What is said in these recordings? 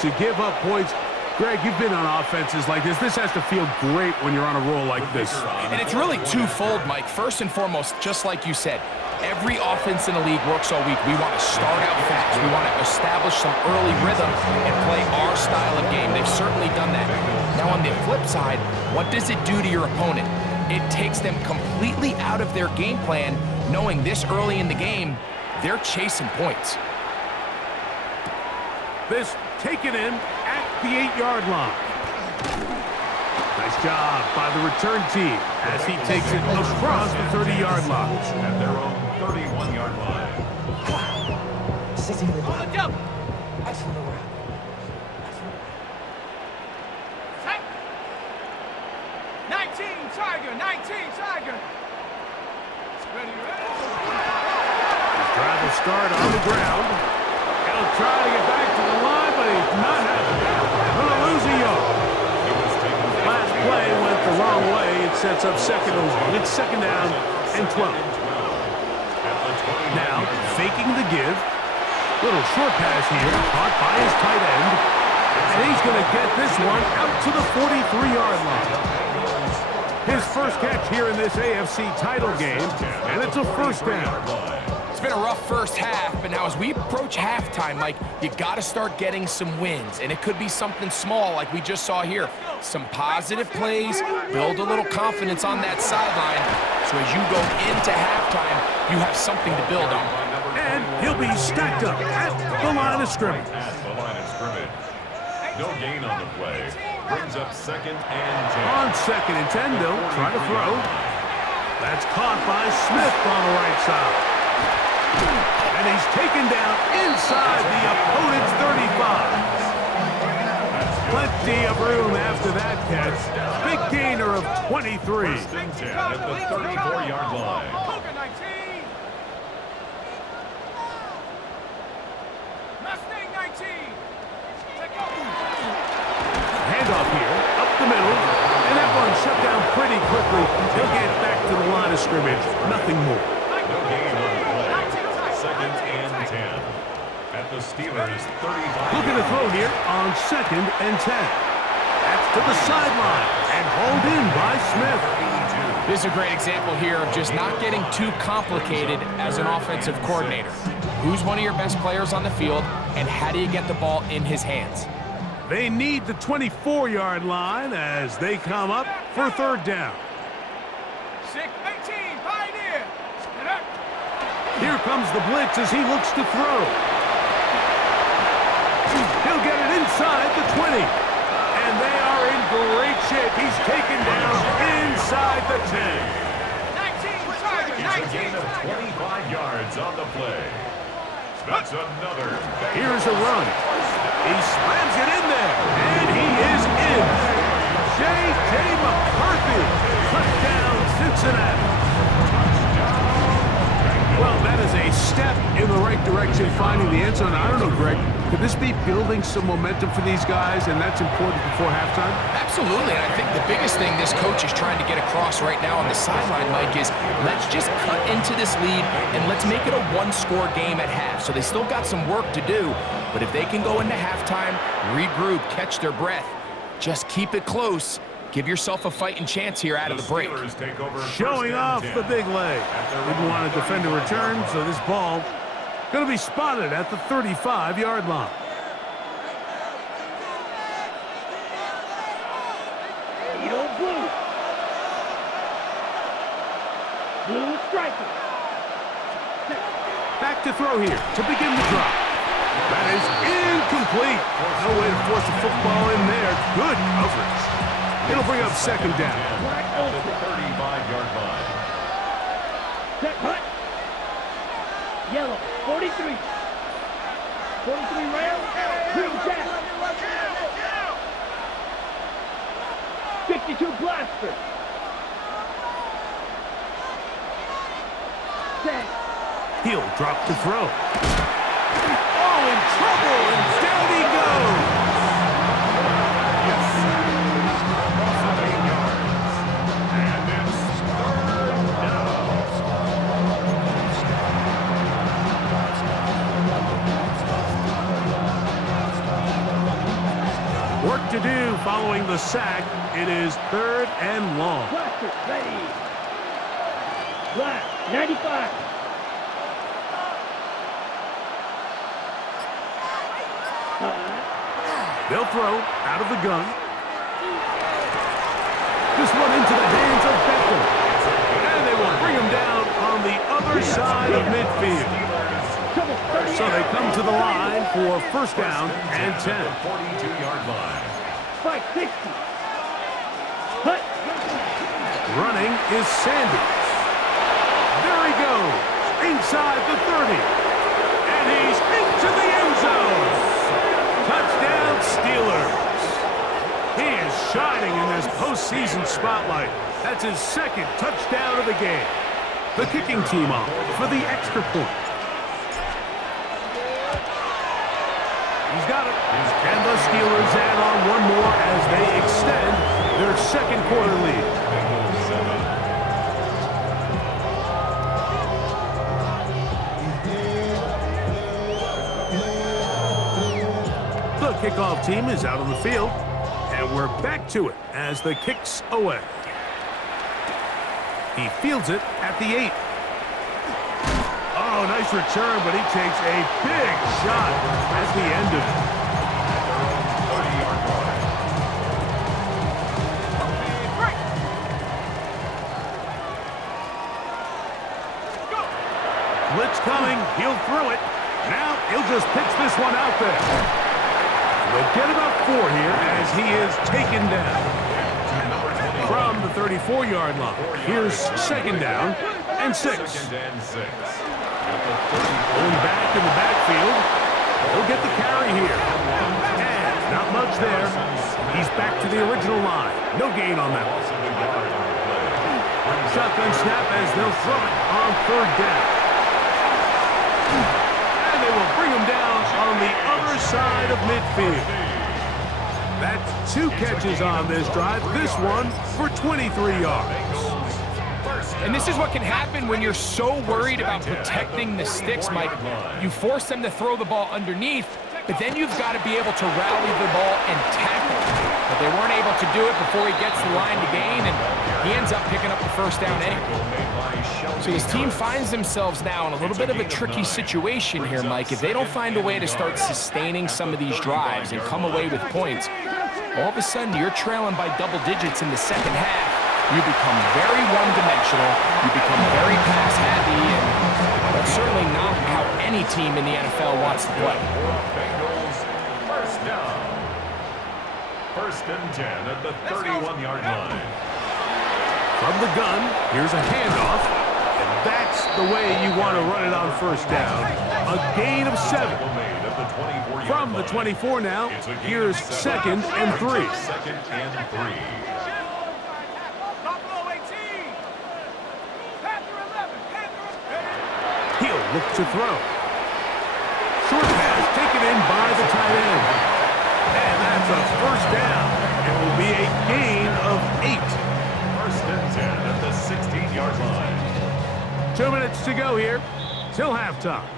To give up points, Greg, you've been on offenses like this. This has to feel great when you're on a roll like this. And it's really twofold, Mike. First and foremost, just like you said, every offense in the league works all week. We want to start out fast. We want to establish some early rhythm and play our style of game. They've certainly done that. Now, on the flip side, what does it do to your opponent? It takes them completely out of their game plan, knowing this early in the game, they're chasing points. This taken in at the 8-yard line. Nice job by the return team as he takes it across the 30-yard line. At their own 31-yard line. On the jump. Take. 19 Tiger, 19 Tiger. Ready. Try to start on the ground. He'll try to get back to the line, but he's not having it. Gonna lose a yard. Last play went the wrong way. It sets up second and long. It's second down and 12. Now, faking the give. Little short pass here, caught by his tight end. And he's going to get this one out to the 43-yard line. His first catch here in this AFC title game, and it's a first down. It's been a rough first half, but now as we approach halftime, Mike, you got to start getting some wins, and it could be something small like we just saw here. Some positive plays, build a little confidence on that sideline, so as you go into halftime, you have something to build on. And he'll be stacked up at the line of scrimmage. At the line of scrimmage. No gain on the play. Brings up second and 10. On second and 10, they'll try to throw. That's caught by Smith on the right side. And he's taken down inside the opponent's 35. Plenty of room after that catch. Big gainer of 23. First and 10 at the 34-yard line. Cougar 19. Mustang 19. Take over. Handoff here, up the middle. And that one shut down pretty quickly. He'll get back to the line of scrimmage. Nothing more. No gain on the play. Second and 10 at the Steelers' 35. Looking to throw here on second and 10. That's to the sideline and hauled in by Smith. This is a great example here of just not getting too complicated as an offensive coordinator. Who's one of your best players on the field, and how do you get the ball in his hands? They need the 24-yard line as they come up for third down. 6, 18, Pioneer. Get up. Here comes the blitz as he looks to throw. He'll get it inside the 20. And they are in great shape. He's taken down inside the 10. 19 Tiger, It's a 19 gain of Tiger. 25 yards on the play. That's another. Here's a run. He slams it in there, and he is in. J.J. McCarthy, touchdown Cincinnati. Well, that is a step in the right direction, finding the end zone. I don't know, Greg, could this be building some momentum for these guys, and that's important before halftime? Absolutely, and I think the biggest thing this coach is trying to get across right now on the sideline, Mike, is let's just cut into this lead and let's make it a one-score game at half. So they still got some work to do, but if they can go into halftime, regroup, catch their breath, just keep it close, give yourself a fighting chance here out of the break. Showing off the big leg. Didn't want to defend a return, so this ball going to be spotted at the 35-yard line. Blue. Blue striker. Back to throw here to begin the drop. That is incomplete. No way to force the football in there. Good coverage. It'll bring up second down. At the 35-yard line. Check, hut. Yellow, 43. 43 round. Green jack. 52 blaster. 10. He'll drop to throw. Oh, in trouble, and down he goes. Work to do following the sack. It is 3rd and long. Cluster, ready. Black, 95. They'll throw out of the gun. This one into the hands of Beckham. And they will bring him down on the other side of midfield. So they come to the line for 1st down and 10. 42-yard line. 560. Hut. Running is Sanders. There he goes. Inside the 30. And he's into the end zone. Touchdown, Steelers. He is shining in this postseason spotlight. That's his 2nd touchdown of the game. The kicking team off for the extra point. He's got it. And the Steelers add on one more as they extend their 2nd quarter lead. The kickoff team is out on the field, and we're back to it as the kick's away. He fields it at the 8. Oh, nice return, but he takes a big shot at the end of it. 30-yard line. Blitz coming. He'll throw it. Now he'll just pitch this one out there. They'll get about 4 here as he is taken down. From the 34-yard line, here's 2nd down and 6. 2nd and 6. Pulling back in the backfield. He'll get the carry here. And not much there. He's back to the original line. No gain on that. Shotgun snap as they'll throw it on 3rd down. And they will bring him down on the other side of midfield. That's 2 catches on this drive. This one for 23 yards. And this is what can happen when you're so worried about protecting the sticks, Mike. You force them to throw the ball underneath, but then you've got to be able to rally the ball and tackle. But they weren't able to do it before he gets the line to gain, and he ends up picking up the 1st down anyway. So his team finds themselves now in a little bit of a tricky situation here, Mike. If they don't find a way to start sustaining some of these drives and come away with points, all of a sudden you're trailing by double digits in the 2nd half. You become very one-dimensional, you become very pass-happy, and that's certainly not how any team in the NFL wants to play. Bengals 1st down. 1st and 10 at the 31-yard line. From the gun, here's a handoff, and that's the way you want to run it on 1st down. A gain of 7. From the 24 now, here's 2nd and 3. 2nd and 3. He'll look to throw. Short pass taken in by the tight end. And that's a 1st down. It will be a gain of 8. 1st and 10 at the 16-yard line. 2 minutes to go here till halftime.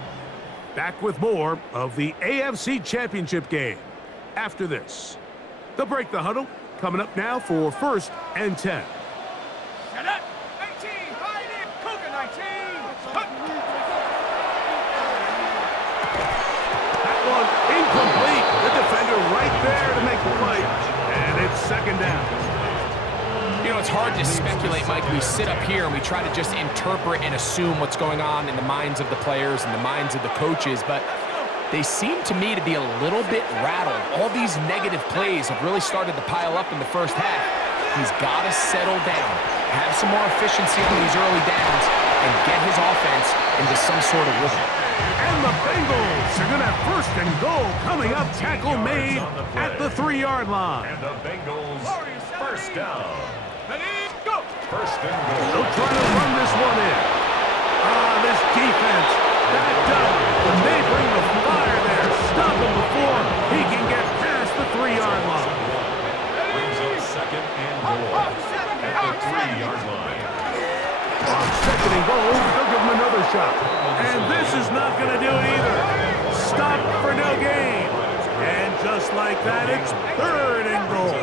Back with more of the AFC Championship game after this. They'll break the huddle. Coming up now for 1st and 10. Set up. 18. Pioneer. Cougar 19. That one incomplete. The defender right there to make the play. And it's 2nd down. You know, it's hard to speculate, Mike. We sit up here and we try to just interpret and assume what's going on in the minds of the players and the minds of the coaches, but they seem to me to be a little bit rattled. All these negative plays have really started to pile up in the 1st half. He's got to settle down, have some more efficiency on these early downs, and get his offense into some sort of rhythm. And the Bengals are going to have 1st and goal coming up. Tackle made at the 3-yard line. And the Bengals 1st down. Ready, go. 1st and goal. They'll try to run this one in. This defense backed up. When they bring the fire there, stop him before he can get past the 3-yard line. Brings up 2nd and goal at the 3-yard line. On 2nd and goal, they'll give him another shot. And this is not going to do it either. Stop for no gain. And just just like that, it's 3rd and goal.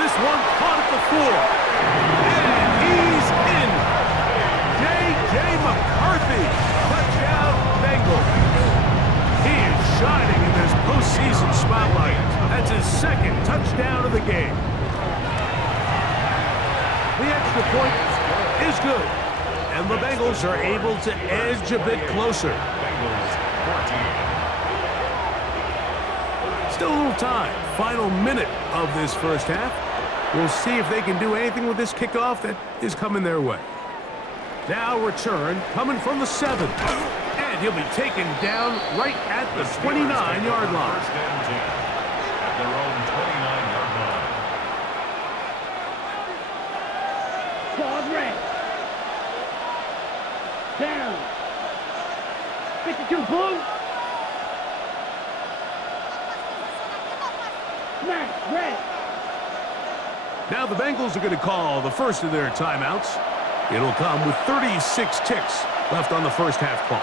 This one caught at the 4. And he's in. J.J. McCarthy. Touchdown, Bengals. He is shining in this postseason spotlight. That's his 2nd touchdown of the game. The extra point is good. And the Bengals are able to edge a bit closer. Still a little time. Final minute of this first half. We'll see if they can do anything with this kickoff that is coming their way. Now return coming from the 7. And he'll be taken down right at the 29-yard line. First and 10 at their own 29-yard line. Claude red. Down. 52 blue. Smash red. Now the Bengals are going to call the first of their timeouts. It'll come with 36 ticks left on the first half clock.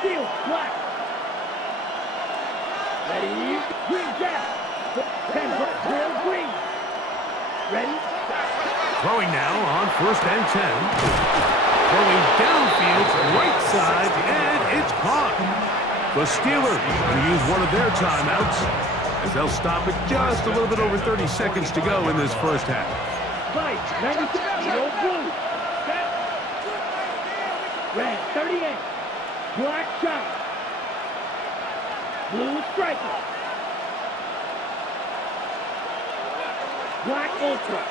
Steel black. Ready? Green jack. 10 blue green. Ready? Throwing now on 1st and 10. Throwing downfield, right side, and it's caught. The Steelers going to use one of their timeouts as they'll stop it just a little bit over 30 seconds to go in this first half. White, 96, yellow, blue. Red, 38. Black shot. Blue striker. Black ultra.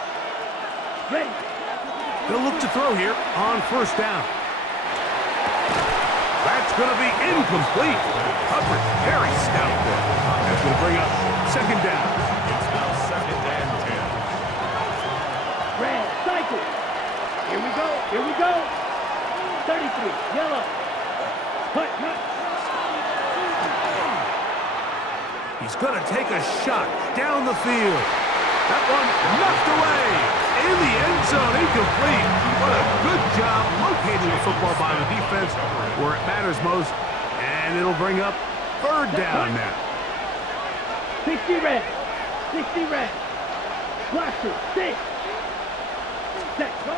Ready. They'll look to throw here on 1st down. That's going to be incomplete. Coverage very stout there. That's going to bring up 2nd down. It's now 2nd and 10. Red, cycle. Here we go, here we go. 33, yellow. Cut. He's going to take a shot down the field. That one knocked away. In the end zone, incomplete. What a good job locating the football by the defense where it matters most. And it'll bring up 3rd down now. 60 red. 60 red. Blaster, 6. Set. The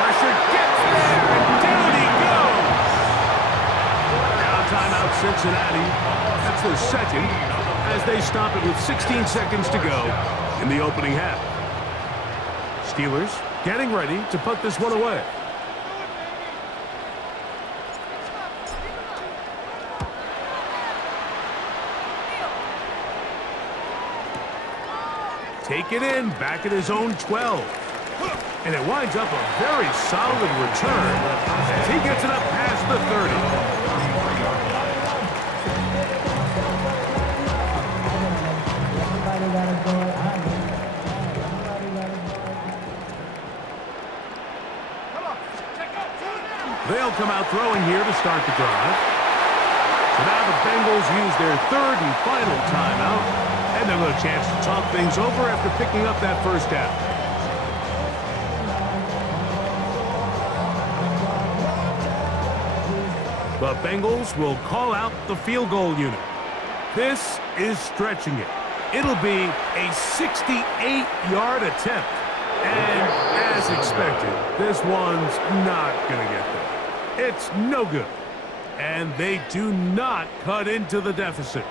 pressure gets there, and down he goes. Now timeout Cincinnati. That's their 2nd. As they stop it with 16 seconds to go in the opening half. Steelers getting ready to put this one away. Take it in, back at his own 12. And it winds up a very solid return as he gets it up past the 30. They'll come out throwing here to start the drive. So now the Bengals use their 3rd and final timeout, and they'll have a chance to talk things over after picking up that 1st down. The Bengals will call out the field goal unit. This is stretching it. It'll be a 68-yard attempt. And as expected, this one's not going to get there. It's no good. And they do not cut into the deficit.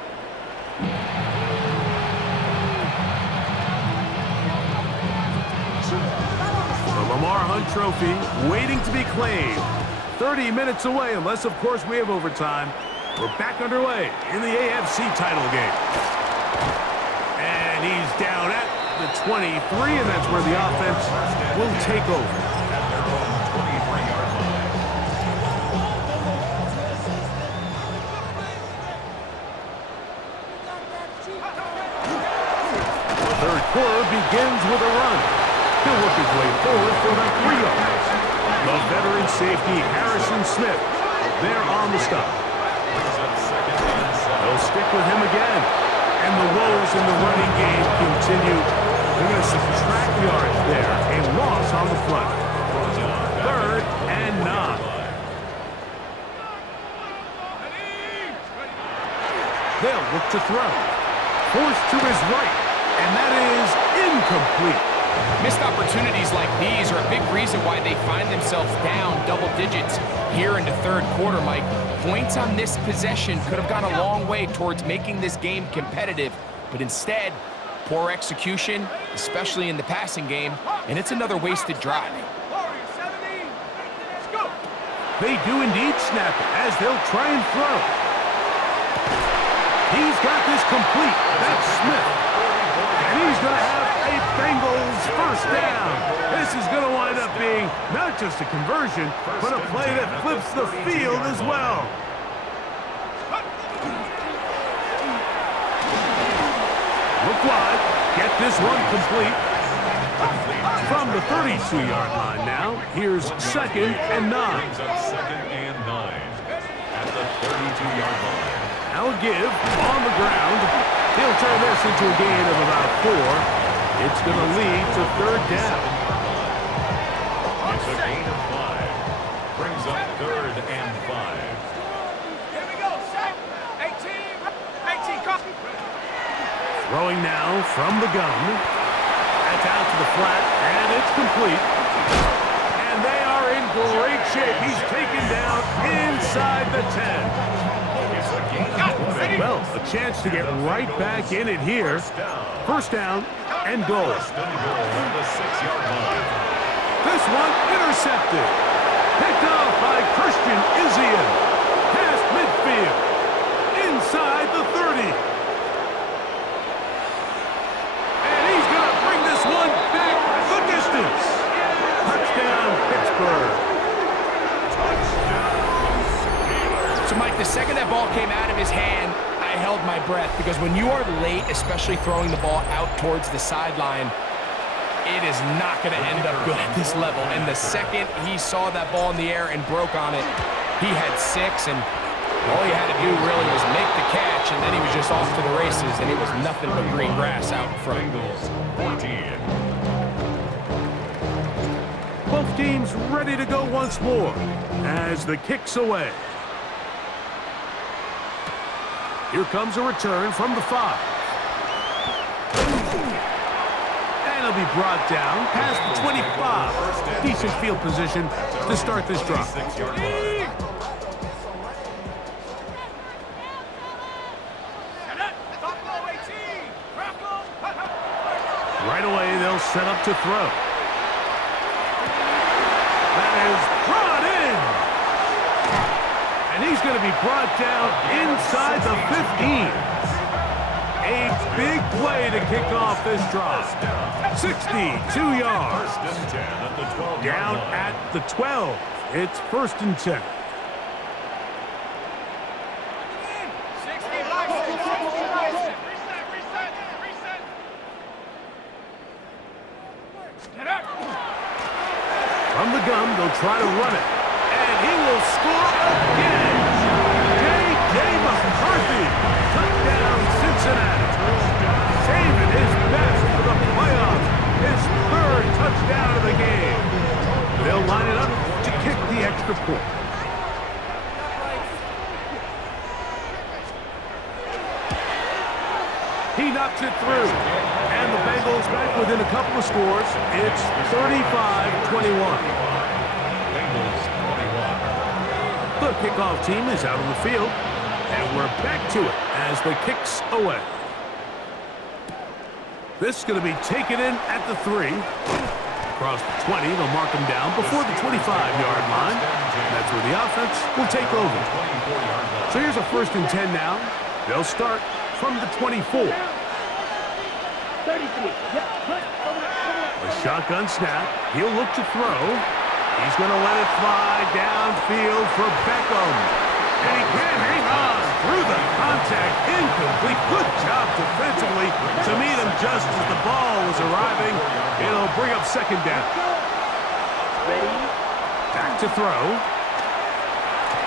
The Lamar Hunt Trophy waiting to be claimed. 30 minutes away, unless, of course, we have overtime. We're back underway in the AFC title game. And he's down at the 23, and that's where the offense will take over. At their own 23-yard line. The 3rd quarter begins with a run. He'll work his way forward for about 3 yards. The veteran safety, Harrison Smith, there on the stop. second and 7. They'll stick with him again. And the woes in the running game continue. They're going to subtract yards there. A loss on the play. 3rd and 9. They'll look to throw. Forced to his right. And that is incomplete. Missed opportunities like these are a big reason why they find themselves down double digits here in the 3rd quarter, Mike. Points on this possession could have gone a long way towards making this game competitive, but instead, poor execution, especially in the passing game, and it's another wasted drive. They do indeed snap it as they'll try and throw. He's got this complete. That's Smith. And he's going to have a Bengals first down. This is going to wind up being not just a conversion, but a play that flips the field as well. Look wide. Get this one complete. From the 32-yard line now, here's 2nd and 9. Brings up 2nd and 9 at the 32-yard line. Now a give on the ground. He'll turn this into a gain of about 4. It's going to lead to 3rd down. It's a gain of 5. Brings up 3rd and 5. Here we go, set. 18, copy. Throwing now from the gun. That's out to the flat, and it's complete. And they are in great shape. He's taken down inside the 10. It's a gain of 20. Well, a chance to get right back in it here. First down and goal. First and goal on the 6-yard line. This one intercepted. Picked off by Christian Izzian. Past midfield. Inside the 30. And he's going to bring this one back the distance. Touchdown, Pittsburgh. So, Mike, the second that ball came out of his hand, I held my breath because when you are late, especially throwing the ball out towards the sideline, it is not going to end up good at this level. And the second he saw that ball in the air and broke on it, he had 6, and all he had to do really was make the catch, and then he was just off to the races, and it was nothing but green grass out in front. Bengals 14. Both teams ready to go once more as the kick's away. Here comes a return from the 5. And he'll be brought down past the 25. Decent field position to start this drive. 6-yard line. Right away, they'll set up to throw. That is brought in. And he's going to be brought down inside the 15. A big play to kick off this drive. 62 yards. First and 10 at the 12-yard Down line. at the 12. It's 1st and 10. From the gun, they'll try to run it. And he will score again. J.J. McCarthy. Touchdown, Cincinnati. Saving his best for the playoffs. His 3rd touchdown of the game. They'll line it up to kick the extra point. He knocks it through. And the Bengals back within a couple of scores. It's 35-21. Bengals 21. The kickoff team is out on the field. And we're back to it as the kick's away. This is going to be taken in at the 3. Across the 20, they'll mark him down before the 25-yard line. That's where the offense will take over. 24-yard line. So here's a 1st and 10 now. They'll start from the 24. 33. Yep. A shotgun snap. He'll look to throw. He's going to let it fly downfield for Beckham. And he can't hang on through the contact. Incomplete. Good job defensively to meet him just as the ball was arriving. It'll bring up 2nd down. Ready? Back to throw.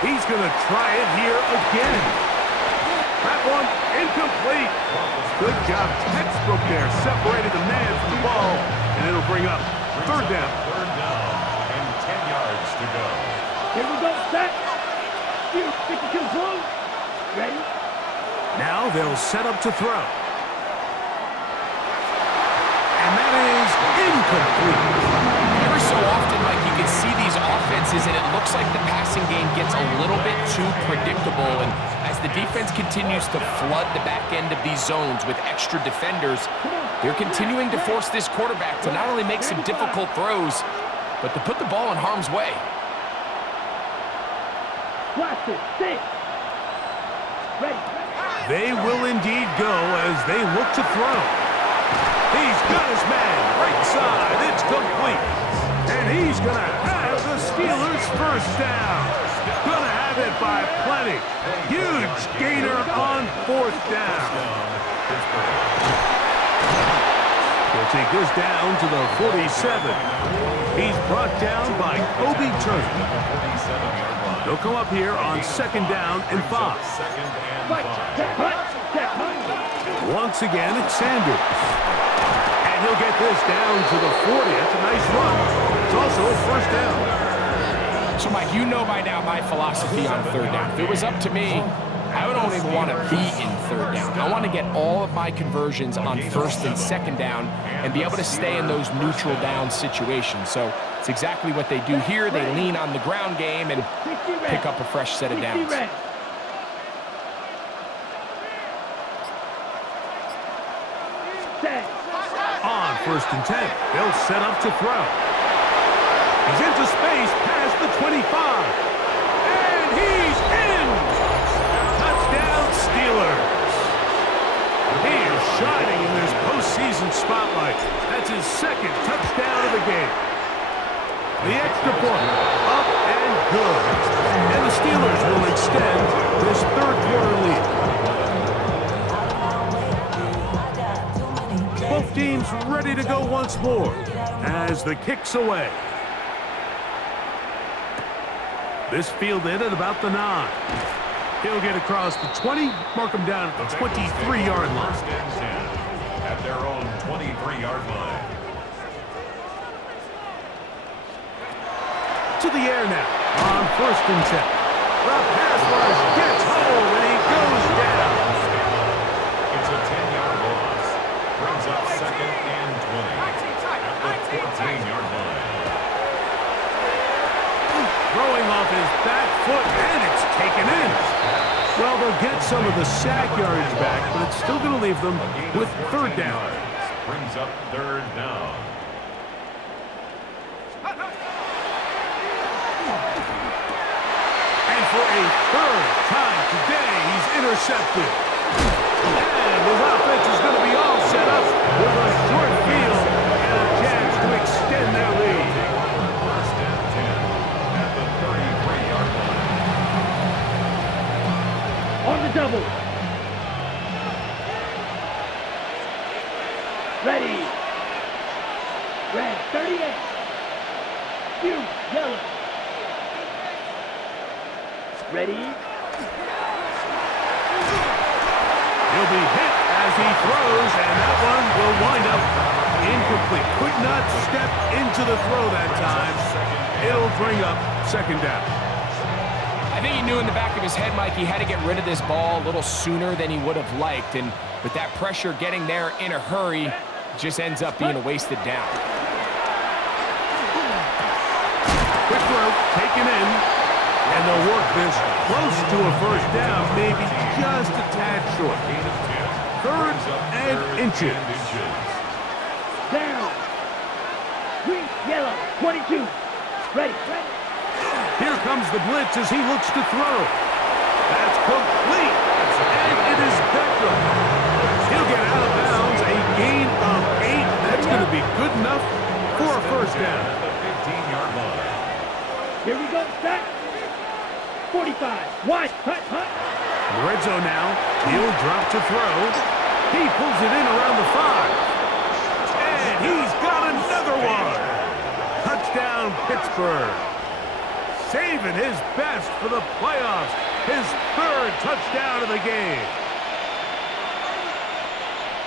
He's going to try it here again. complete. Good job, textbook there, separating the man from the ball, and it'll bring up third down. Third down and 10 yards to go. Here we go, set. 52 close. Ready? Now they'll set up to throw. And that is incomplete. Every so often, Mike, you can see these offenses, and it looks like the passing game gets a little bit too predictable. And as the defense continues to flood the back end of these zones with extra defenders, they're continuing to force this quarterback to not only make some difficult throws, but to put the ball in harm's way. Blast it. Six. Ready. They will indeed go as they look to throw. He's got his man right side. It's complete. And he's going to have the Steelers first down. Going to have it by plenty. Huge gainer on fourth down. He'll take this down to the 47. He's brought down by Kobe Turner. They'll come up here on second down and 5. Once again, it's Sanders. And he'll get this down to the 40. That's a nice run. It's also a first down. So, Mike, you know by now my philosophy on third down. If it was up to me, I don't even want to be in third down. I want to get all of my conversions on first and second down and be able to stay in those neutral down situations. So it's exactly what they do here. They lean on the ground game and pick up a fresh set of downs. On first and 10, they'll set up to throw. He's into space past the 25. And he's in! Touchdown, Steelers. He is shining in this postseason spotlight. That's his second touchdown of the game. The extra point, up and good. And the Steelers will extend this third quarter lead. Both teams ready to go once more as the kick's away. This fielded at about the 9. He'll get across the 20, mark him down at the 23-yard line. First and 10 at their own 23-yard line. To the air now on first and 10. The pass rush gets home and he goes down. It's a 10-yard loss. Brings up second and 20 at the 14-yard line. Throwing off his back foot, and it's taken in. Well, they'll get some of the sack yardage back, but it's still going to leave them with third down. Brings up third down. And for a third time today, he's intercepted. And his offense is going to be all set up with a short field and a chance to extend their lead. First and 10 at the 33-yard line. On the double. Ready. Red, 38. Blue, yellow. Ready. He'll be hit as he throws, and that one will wind up incomplete. Could not step into the throw that time. It'll bring up second down. I think he knew in the back of his head, Mike, he had to get rid of this ball a little sooner than he would have liked. And with that pressure getting there in a hurry, it just ends up being a wasted down. Quick throw, taken in, and they'll work this close to a first down, maybe just a tad short. Third and inches. Down. Green, yellow, 22. Ready. Here comes the blitz as he looks to throw. That's complete, and it is Beckham. He'll get out of bounds, a gain of 8. That's going to be good enough for a first down. At the 15-yard line. Here we go, set. 45. Wide, hut. Red zone now. He'll drop to throw. He pulls it in around the 5. And he's got another one. Touchdown, Pittsburgh. Saving his best for the playoffs. His third touchdown of the game.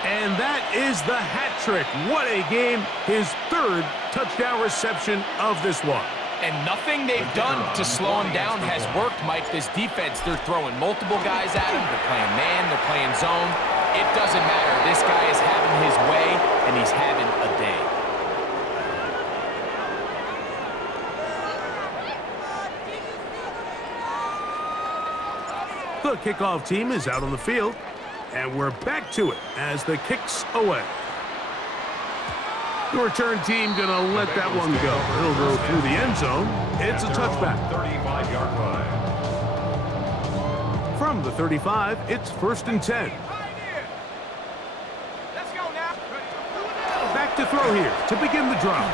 And that is the hat trick. What a game. His third touchdown reception of this one. And nothing they've done to slow him down has worked, Mike. This defense, they're throwing multiple guys at him. They're playing man, they're playing zone. It doesn't matter. This guy is having his way, and he's having a day. The kickoff team is out on the field, and we're back to it as the kick's away. The return team going to let that one go. It'll go through the end zone. It's a touchback. 35-yard line. From the 35, it's 1st and 10. Let's go now. Back to throw here to begin the drive.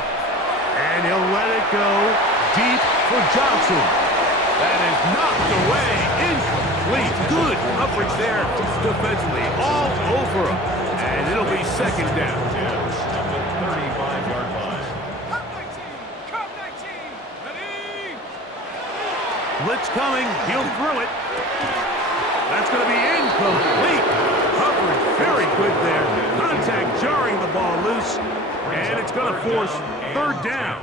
And he'll let it go deep for Johnson. That is knocked away. Incomplete. Good coverage there defensively. All over him. And it'll be 2nd down. 35-yard line. Cup 19. Ready? Blitz coming. He'll throw it. That's going to be incomplete. Coverage very good there. Contact jarring the ball loose. And it's going to force 3rd down.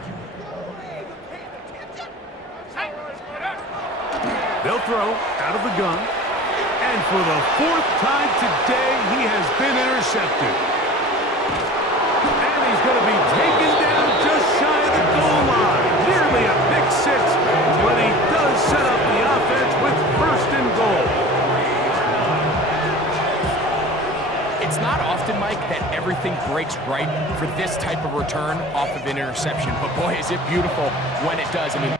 They'll throw out of the gun. And for the 4th time today, he has been intercepted. And he's going to be taken down just shy of the goal line. Nearly a pick 6, but he does set up the offense with 1st and goal. It's not often, Mike, that everything breaks right for this type of return off of an interception. But boy, is it beautiful when it does. I mean,